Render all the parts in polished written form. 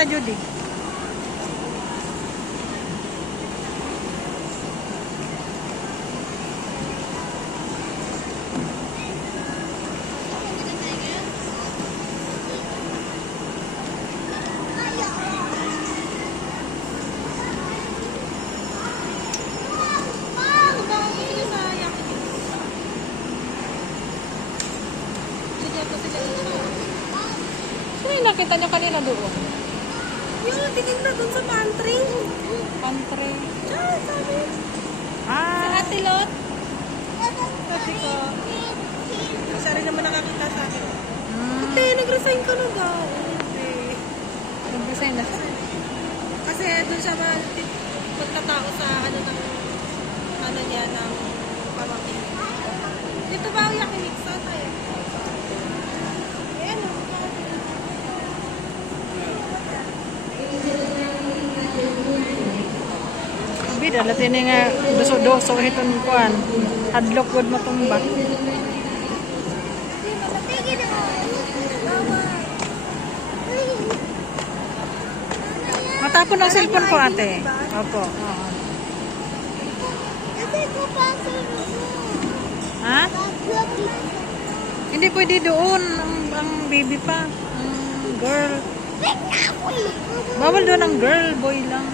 Tita Judy. Nakita niya kanina doon. Yung tingin na doon sa pantry. Pantry. Ah, sabi. Ah. Sa Ate Lot. Kasi ko. Siya rin naman nakakita sa akin. Hmm. Ate, nag-resign ka na daw. Nag-resign na siya. Kasi doon siya magtatao sa ano niya ng pamangkin. Dito ba ang yakiniksa tayo? Ayan o. Bida, latin nga doso-doso hiton kuan. Hadlok gud matumba. Matapon ang cellphone ko, ate. Opo. Oo. Ha? Hindi pwede doon. Ang baby pa. Ang girl. Bawal doon ang girl. Boy lang.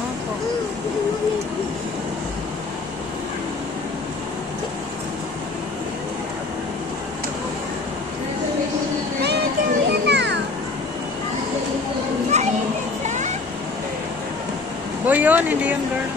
Opo. Boy yun, hindi yung girl.